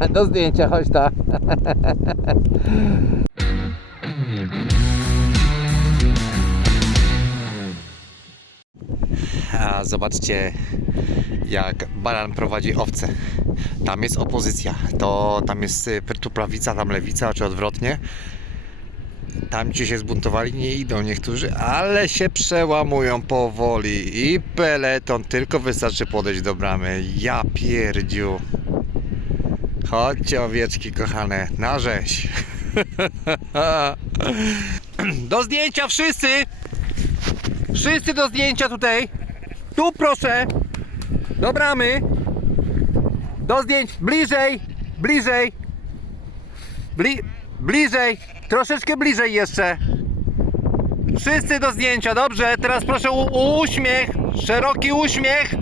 Do zdjęcia, chodź ta. A zobaczcie, jak baran prowadzi owce. Tam jest opozycja. To tam jest y, tu prawica, tam lewica, czy odwrotnie. Tam ci się zbuntowali, nie idą niektórzy, ale się przełamują powoli. I peleton, tylko wystarczy podejść do bramy. Ja pierdziu. Chodźcie owieczki kochane, na rzeź. Do zdjęcia wszyscy! Wszyscy do zdjęcia tutaj! Tu proszę! Do bramy! Do zdjęć! Bliżej! Bliżej! Bli bliżej! Troszeczkę bliżej jeszcze! Wszyscy do zdjęcia, dobrze? Teraz proszę u uśmiech! Szeroki uśmiech!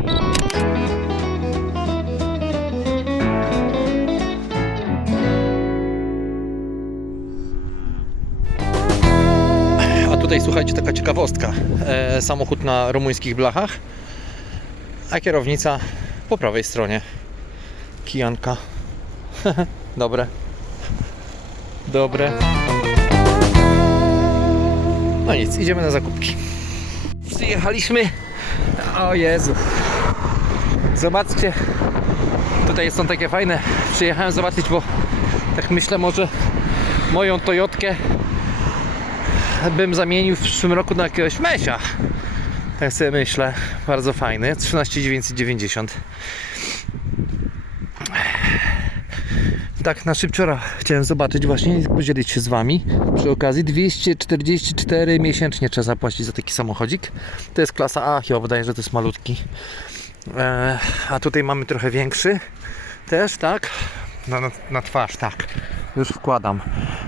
Tutaj słuchajcie, taka ciekawostka. E, samochód na rumuńskich blachach, a kierownica po prawej stronie. Kijanka. Dobre. Dobre. No nic, idziemy na zakupki. Przyjechaliśmy. O Jezu. Zobaczcie. Tutaj są takie fajne. Przyjechałem zobaczyć, bo tak myślę może moją Toyotkę bym zamienił w przyszłym roku na jakiegoś Mesia. Tak sobie myślę. Bardzo fajny. 13990. Tak na szybciora chciałem zobaczyć właśnie i podzielić się z Wami. Przy okazji 244 miesięcznie trzeba zapłacić za taki samochodzik. To jest klasa A, chyba wydaje, że to jest malutki. E, a tutaj mamy trochę większy. Też, tak? Na, na, na twarz, tak. Już wkładam.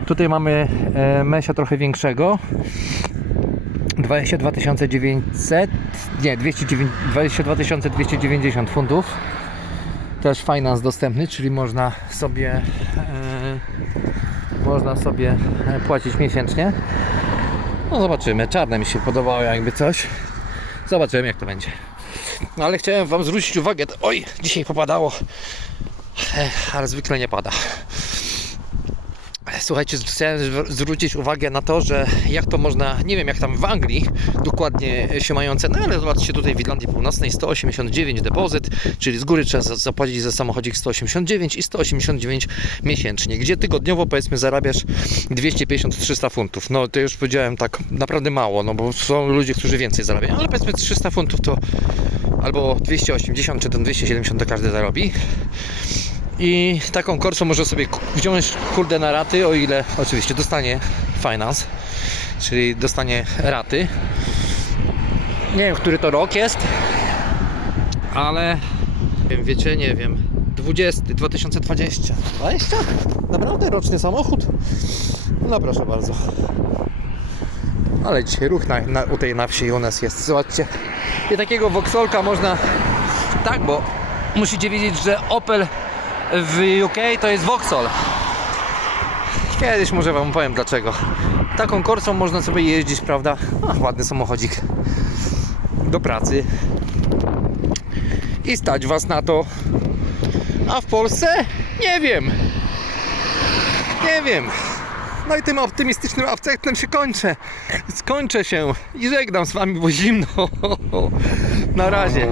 Tutaj mamy e, Mesia trochę większego. 22 900, nie, 209 22 290 funtów. Też finance dostępny, czyli można sobie e, można sobie e, płacić miesięcznie. No zobaczymy. Czarne mi się podobało jakby coś. Zobaczymy jak to będzie. No ale chciałem Wam zwrócić uwagę. Oj, dzisiaj popadało. Ale zwykle nie pada. Słuchajcie, chciałem zwr- zwrócić uwagę na to, że jak to można, nie wiem jak tam w Anglii dokładnie się mają ceny, ale zobaczcie tutaj w Irlandii Północnej 189 depozyt, czyli z góry trzeba za- zapłacić za samochodzik 189 i 189 miesięcznie, gdzie tygodniowo powiedzmy zarabiasz 250-300 funtów. No to już powiedziałem tak naprawdę mało, no bo są ludzie, którzy więcej zarabiają, ale powiedzmy 300 funtów to albo 280 czy ten 270 to każdy zarobi. I taką korsą może sobie wziąć kurde na raty, o ile oczywiście dostanie finance, czyli dostanie raty. Nie wiem, który to rok jest, ale wiem, wiecie, nie wiem, 20, 2020. 20? Naprawdę roczny samochód? No proszę bardzo. Ale dzisiaj ruch na, na, u tej na wsi u nas jest. Zobaczcie. I takiego Vauxholka można... Tak, bo musicie wiedzieć, że Opel w UK to jest Vauxhall. Kiedyś może Wam powiem dlaczego. Taką korsą można sobie jeździć, prawda? Ach, ładny samochodzik do pracy. I stać Was na to. A w Polsce? Nie wiem. Nie wiem. No i tym optymistycznym akcentem się kończę. Skończę się i żegnam z Wami, bo zimno. Na razie.